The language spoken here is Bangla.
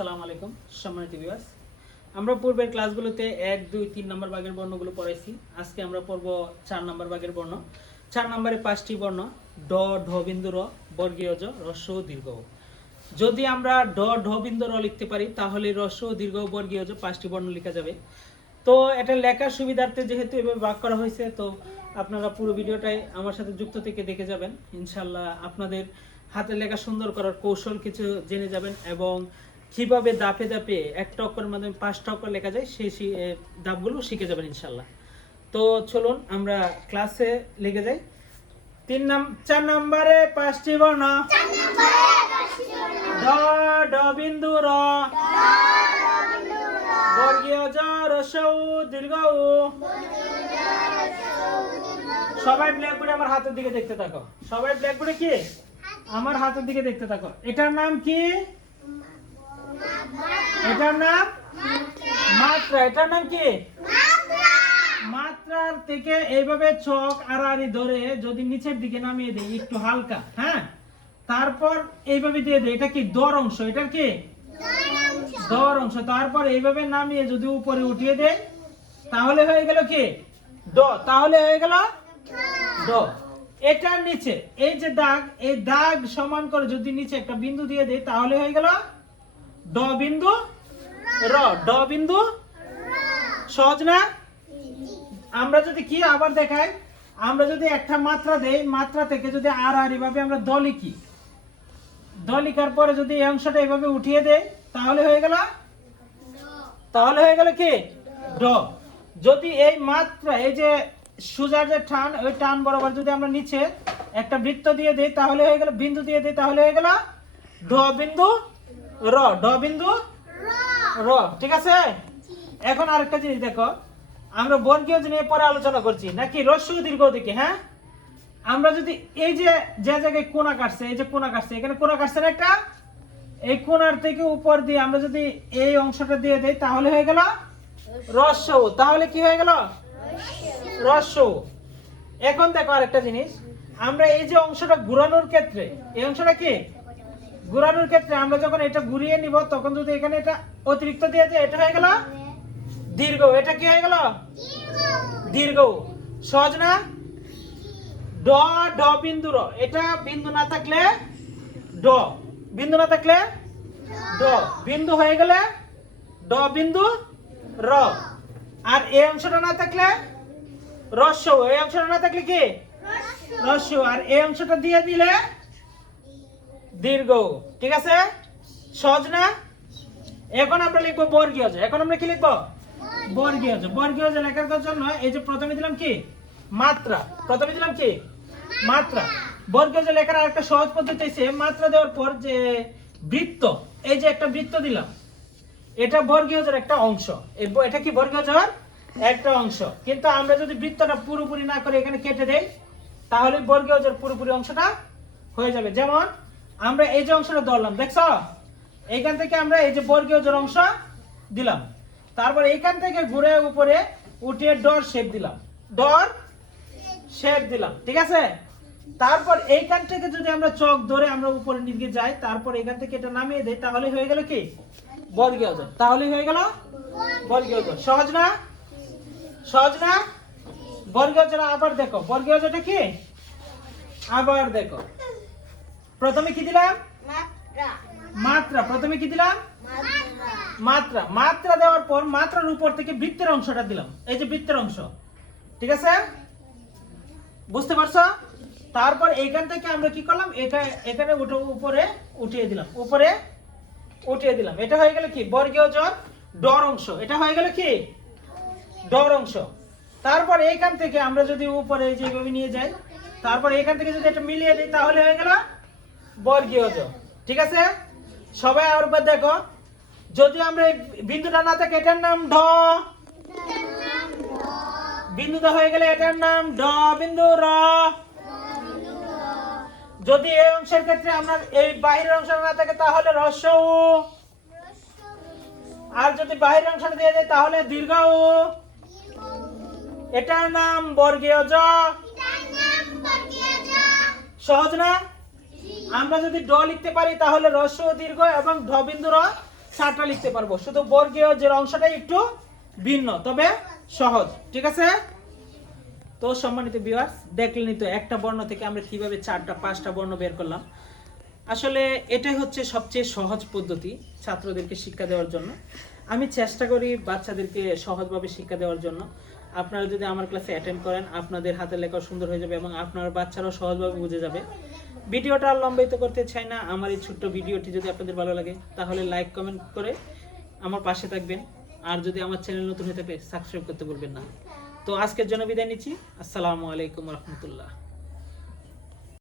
আসসালামু আলাইকুম সম্মানিত ভিউয়ার্স, আমরা পূর্বের ক্লাসগুলোতে 1, 2, 3 নম্বর ভাগের বর্ণগুলো পড়াইছি। আজকে আমরা পড়ব 4 নম্বর ভাগের বর্ণ। 4 নম্বরে 5টি বর্ণ: ড, ঢ বিন্দু র, বর্গীয় জ, হ্রস্ব ও দীর্ঘ ও। যদি আমরা ড, ঢ বিন্দু র লিখতে পারি তাহলে হ্রস্ব ও দীর্ঘ ও বর্গীয় জ 5টি বর্ণ লেখা যাবে। তো এটা লেখার সুবিধার্থে যেহেতু এভাবে ভাগ করা হয়েছে, তো আপনারা পুরো ভিডিওটাই আমার সাথে যুক্ত থেকে দেখে যাবেন। ইনশাআল্লাহ আপনাদের হাতের লেখা সুন্দর করার কৌশল কিছু জেনে যাবেন এবং কিভাবে দাপে দাপে একটা অক্ষরের মাধ্যমে 5টা অক্ষর লেখা যায় সেই ধাপগুলো শিখে যাবেন ইনশাআল্লাহ। তো চলুন আমরা ক্লাসে লেগে যাই। 4 নম্বরে 5টি বর্ণ: ড, ড বিন্দু র, বর্গীয় জ, হ্রস্ব উ, দীর্ঘ উ। সবাই ব্ল্যাকবোর্ডে আমার হাতের দিকে দেখতে থাকো। সবাই ব্ল্যাকবোর্ডে কি আমার হাতের দিকে দেখতে থাকো। এটার নাম কি? এটার নাম মাত্রা। এটার নাম কি? মাত্রার থেকে এইভাবে চক আড়াআড়ি ধরে যদি নিচের দিকে নামিয়ে দেই একটু হালকা, হ্যাঁ, তারপর এইভাবে দিয়ে দেই, এটা কি দর অংশ? এটার কি দর অংশ। তারপর এইভাবে নামিয়ে যদি উপরে উঠিয়ে দেই তাহলে হয়ে গেল কি ড। তাহলে হয়ে গেল ড। এটার নিচে এই যে দাগ, এই দাগ সমান করে যদি নিচে একটা বিন্দু দিয়ে দেই তাহলে হয়ে গেল ড বিন্দু র। ড বিন্দু। সহজ না? আমরা যদি কি আবার দেখাই, আমরা যদি একটা মাত্রা দেই, মাত্রা থেকে যদি আড়াআড়ি ভাবে আমরা দ লিখি, দ লিখার পরে যদি এই অংশটা এইভাবে উঠিয়ে দেই তাহলে হয়ে গেল কি ড। যদি এই মাত্রা, এই যে সোজা যে টান, ওই টান বরাবর যদি আমরা নিচে একটা বৃত্ত দিয়ে দেই তাহলে হয়ে গেল, বিন্দু দিয়ে দেই তাহলে হয়ে গেল ড বিন্দু র। ড বিন্দু র। ঠিক আছে? এখন আরেকটা জিনিস দেখো, আমরা বর্গীয় জ নিয়ে পরে আলোচনা করছি নাকি হ্রস্ব ও দীর্ঘ দিকে। হ্যাঁ, আমরা যদি এই যে জায়গায় কোণা কাটছে, এই যে কোণা কাটছে, এখানে কোণা কাটছে না একটা, এই কোণার থেকে উপর দিয়ে আমরা যদি এই অংশটা দিয়ে দেই তাহলে হয়ে গেল হ্রস্ব উ। তাহলে কি হয়ে গেল? হ্রস্ব উ। এখন দেখো আরেকটা জিনিস, আমরা এই যে অংশটা ঘোরানোর ক্ষেত্রে, এই অংশটা কি ঘোরানোর ক্ষেত্রে আমরা যখন এটা ঘুরিয়ে নিব তখন যদি এখানে এটা অতিরিক্ত দিয়ে দেই, এটা হয়ে গেল দীর্ঘ। এটা কি হয়ে গেল? দীর্ঘ। সহজ না? ড, ড বিন্দু র। এটা বিন্দু না থাকলে ড, বিন্দু না থাকলে ড, বিন্দু হয়ে গেলে ড বিন্দু র। আর এই অংশটা না থাকলে হ্রস্ব উ। এই অংশটা না থাকলে কি হ্রস্ব উ। আর এই অংশটা দিয়ে দিলে দীর্ঘ উ। ঠিক আছে? সহজ না? এখন আমরা লিখবো বর্গীয় জ। এখন আমরা কি লিখবো? বর্গীয় জ। বর্গীয় জ লেখার জন্য এই যে প্রথমে দিলাম কি মাত্রা, প্রথমে দিলাম কি মাত্রা। বর্গীয় জ লেখার আরেকটা সহজ পদ্ধতি আছে, মাত্রা দেওয়ার পর যে বৃত্ত, এই যে একটা বৃত্ত দিলাম, এটা বর্গীয় জের একটা অংশ। এটা কি বর্গীয় জের একটা অংশ। কিন্তু আমরা যদি বৃত্তটা পুরোপুরি না করে এখানে কেটে দেই তাহলে বর্গীয় জের পুরোপুরি অংশটা হয়ে যাবে। যেমন আমরা এই যে অংশটা ধরলাম, দেখছো, এইখান থেকে আমরা এই যে বর্গীয় জের অংশ দিলাম, তারপর এইখান থেকে ঘুরে উপরে উঠিয়ে ডর শেপ দিলাম, ডর শেপ দিলাম। ঠিক আছে? তারপর এইখান থেকে যদি আমরা চক ধরে আমরা উপরে নিয়ে যাই, তারপর এখান থেকে এটা নামিয়ে দেই তাহলে হয়ে গেল কি বর্গীয় জ। তাহলে হয়ে গেল বর্গীয় জ। সহজ না? সহজ না? বর্গীয় জ আবার দেখো, বর্গীয় জটা কি আবার দেখো, প্রথমে কি দিলাম মাত্রা। প্রথমে কি দিলাম মাত্রা। মাত্রা দেওয়ার পর মাত্রার উপর থেকে বৃত্তের অংশটা দিলাম, এই যে বৃত্তের অংশ। ঠিক আছে? বুঝতে পারছো? তারপর এইখান থেকে আমরা কি করলাম, এটা এখানে উপরে উঠিয়ে দিলাম, উপরে উঠিয়ে দিলাম। এটা হয়ে গেল কি বর্গীয় জর ডর অংশ। এটা হয়ে গেল কি ডর অংশ। তারপর এইখান থেকে আমরা যদি উপরে যেভাবে নিয়ে যাই, তারপর এইখান থেকে যদি এটা মিলিয়ে দিই তাহলে হয়ে গেল বর্গীয় জ। ঠিক আছে? সবাই আরেকবার দেখো, যদি আমরা বিন্দুটা না থাকে এটার নাম ঢ, বিন্দুটা হয়ে গেলে এটার নাম ড বিন্দু র। যদি এই অংশের ক্ষেত্রে আমরা এই বাহিরের অংশটা না থাকে তাহলে হ্রস্ব উ। আর যদি বাহিরের অংশটা দিয়ে দেয় তাহলে দীর্ঘ উ। এটার নাম বর্গীয় জ। সহজ না? আমরা যদি ড লিখতে পারি তাহলে হ্রস্ব ও দীর্ঘ এবং ঢ বিন্দু র চারটা লিখতে পারবো, শুধু বর্গীয় যে অংশটাই একটু ভিন্ন, তবে সহজ। ঠিক আছে? তো সম্মানিত ভিউয়ার্স, দেখলেনই তো একটা বর্ণ থেকে আমরা কিভাবে 4টা 5টা বর্ণ বের করলাম। আসলে এটাই হচ্ছে সবচেয়ে সহজ পদ্ধতি ছাত্রদেরকে শিক্ষা দেওয়ার জন্য। আমি চেষ্টা করি বাচ্চাদেরকে সহজভাবে শিক্ষা দেওয়ার জন্য। আপনারা যদি আমার ক্লাসে অ্যাটেন্ড করেন, আপনাদের হাতের লেখা সুন্দর হয়ে যাবে এবং আপনার বাচ্চারাও সহজভাবে বুঝে যাবে। ভিডিওটা আর লম্বায়িত করতে চাই না। আমার এই ছোট্ট ভিডিওটি যদি আপনাদের ভালো লাগে তাহলে লাইক কমেন্ট করে আমার পাশে থাকবেন। আর যদি আমার চ্যানেল নতুন হয়ে থাকে সাবস্ক্রাইব করতে ভুলবেন না। তো আজকের জন্য বিদায় নিচ্ছি। আসসালামু আলাইকুম রহমতুল্লাহ।